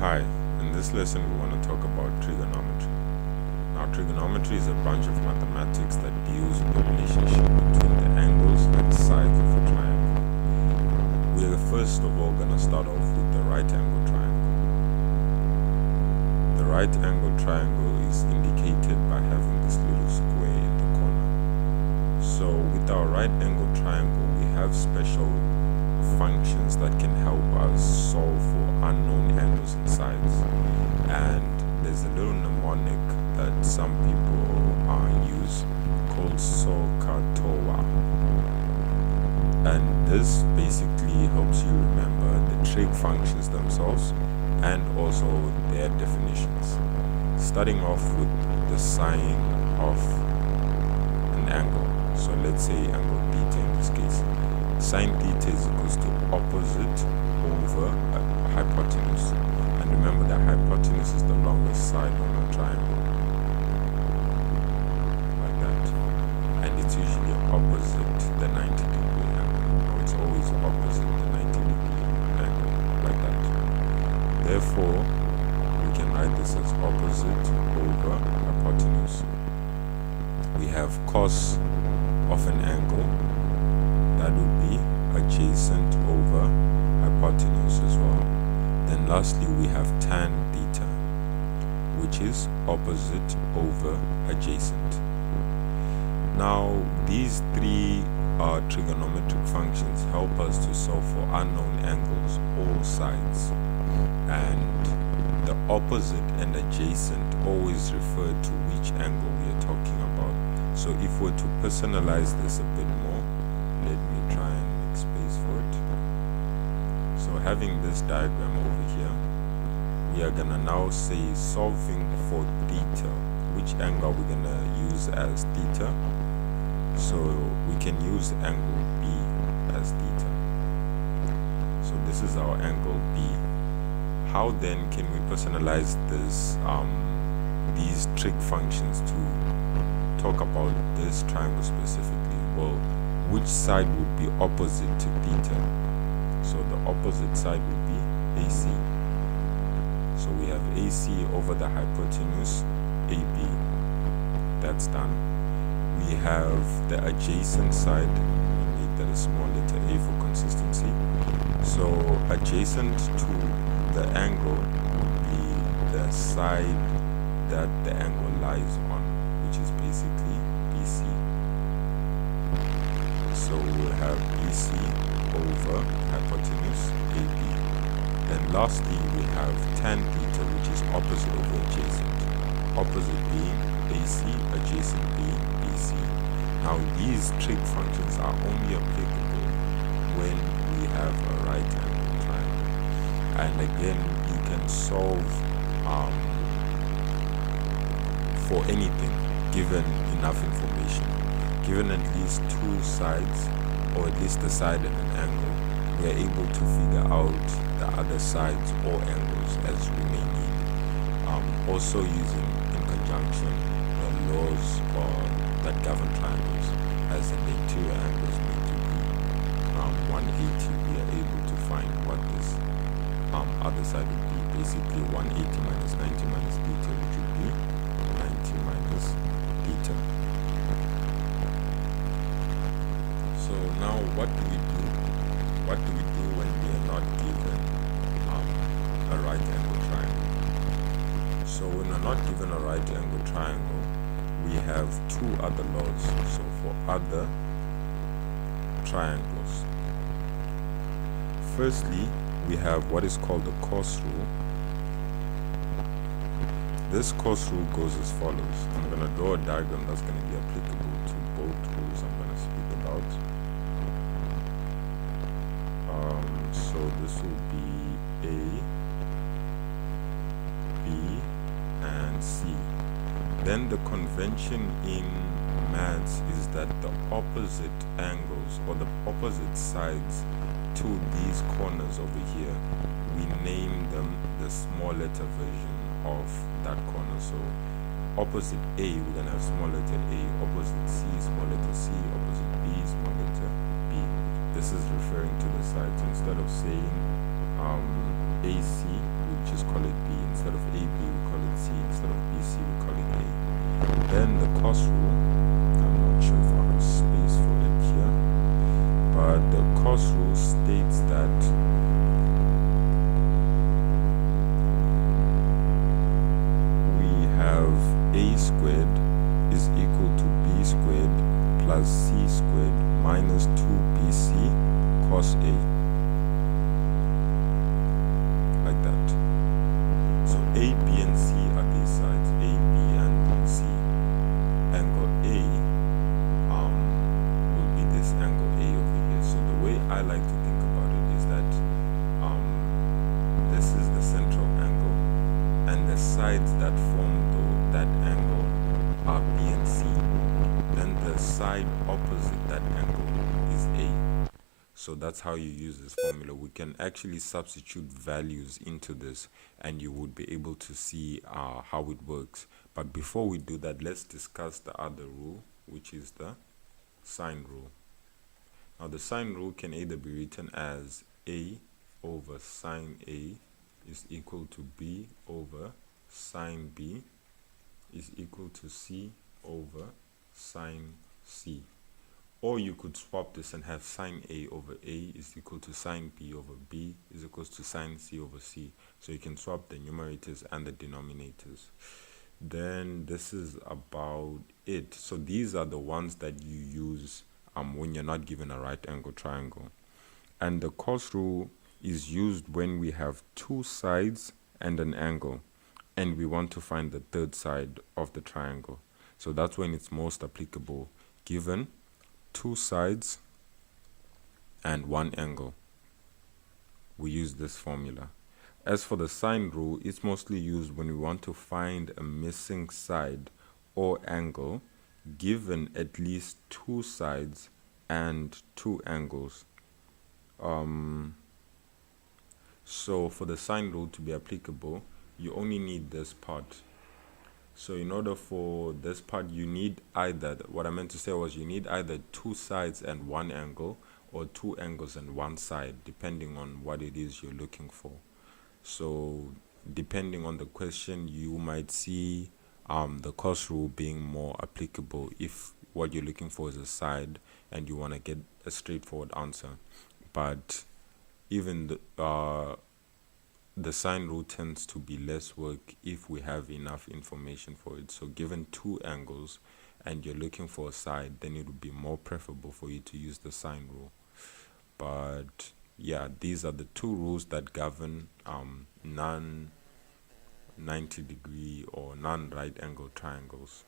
Hi, in this lesson we want to talk about trigonometry. Now, trigonometry is a branch of mathematics that deals with the relationship between the angles and sides of a triangle. We're first of all going to start off with the right angle triangle. The right angle triangle is indicated by having this little square in the corner. So with our right angle triangle, we have special functions that can help us solve for unknown angles and sides, and there's a little mnemonic that some people use called SOHCAHTOA, and this basically helps you remember the trig functions themselves and also their definitions, starting off with the sign of an angle. So let's say angle theta in this case. Sine theta is equals to opposite over hypotenuse. And remember that hypotenuse is the longest side on a triangle. Like that. And it's usually opposite the 90-degree angle. Or it's always opposite the 90-degree angle. Like that. Therefore, we can write this as opposite over hypotenuse. We have cos of an angle. That would be adjacent over hypotenuse as well. Then lastly, we have tan theta, which is opposite over adjacent. Now, these three trigonometric functions help us to solve for unknown angles, all sides. And the opposite and adjacent always refer to which angle we are talking about. So if we're to personalize this a bit more, let me try and make space for it. So having this diagram over here, we are gonna now say solving for theta. Which angle are we gonna use as theta? So we can use angle B as theta. So this is our angle B. How then can we personalize this these trig functions to talk about this triangle specifically? Well, which side would be opposite to theta? So the opposite side would be AC. So we have AC over the hypotenuse, AB. That's done. We have the adjacent side. We make that a small letter A for consistency. So adjacent to the angle would be the side that the angle lies on, which is basically BC. So we'll have BC over hypotenuse AB. Then lastly, we have tan theta, which is opposite over adjacent. Opposite being AC, adjacent being BC. Now these trig functions are only applicable when we have a right angle triangle. And again, you can solve for anything given enough information. Given at least two sides, or at least the side and an angle, we are able to figure out the other sides or angles as we may need. Also using in conjunction the laws that govern triangles, as an interior angle is made to be 180, we are able to find what this other side would be. Basically 180 minus 90 minus theta, which would be 90 minus theta. So now what do we do? What do we do when we are not given a right angle triangle? So when we're not given a right angle triangle, we have two other laws. So for other triangles, firstly, we have what is called the cos rule. This cos rule goes as follows. I'm going to draw a diagram that's going to be applicable to both rules I'm going to speak about. So this will be A, B, and C. Then the convention in maths is that the opposite angles or the opposite sides to these corners over here, we name them the small letter version of that corner. So opposite A, we're going to have small letter A, opposite C, small letter C, opposite B, small letter B. This is referring to the side. So instead of saying AC, we just call it cos rule. I'm not sure if I have space for it here, but the cos rule states that we have a squared is equal to b squared plus c squared minus 2bc cos a, like that. So a, b, and c are these sides, a, b, and c. Angle a will be this angle a over here. So the way I like to think about it is that this is the central angle, and the sides that form that angle are b and c. Then the side opposite that angle is a. So that's how you use this formula. We can actually substitute values into this, and you would be able to see how it works. But before we do that, let's discuss the other rule, which is the sine rule. Now the sine rule can either be written as a over sine a is equal to b over sine b is equal to c over sine c. Or you could swap this and have sine a over a is equal to sine b over b is equals to sine c over c. So you can swap the numerators and the denominators. Then this is about it. So these are the ones that you use when you're not given a right angle triangle. And the cos rule is used when we have two sides and an angle, and we want to find the third side of the triangle. So that's when it's most applicable, given two sides and one angle. We use this formula. As for the sine rule, it's mostly used when we want to find a missing side or angle given at least two sides and two angles. So for the sine rule to be applicable, you only need this part. So in order for this part, you need either, what I meant to say was you need either two sides and one angle, or two angles and one side, depending on what it is you're looking for. So depending on the question, you might see the cos rule being more applicable if what you're looking for is a side and you want to get a straightforward answer. But even the sine rule tends to be less work if we have enough information for it. So given two angles and you're looking for a side, then it would be more preferable for you to use the sine rule. But yeah, these are the two rules that govern non-90 degree or non-right angle triangles.